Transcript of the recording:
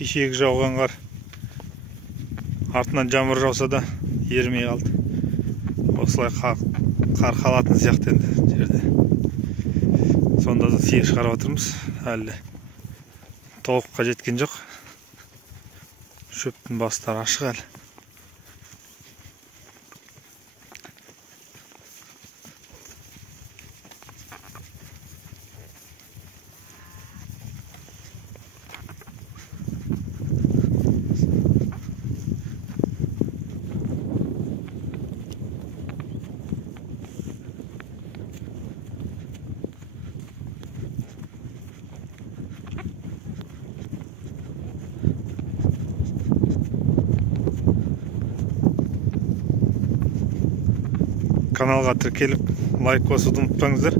Кешегі жауған қар артынан жаңбыр жауса да ерімей қалды. Осылай қар қалатын сияқты енді жерде. Сонда да сиыр шығарып отырмыз. Әлі толыққа жеткен жоқ. Шөптің бастары ашық әлі. Каналға тіркеліп, лайк басуды ұмытпаңыздар.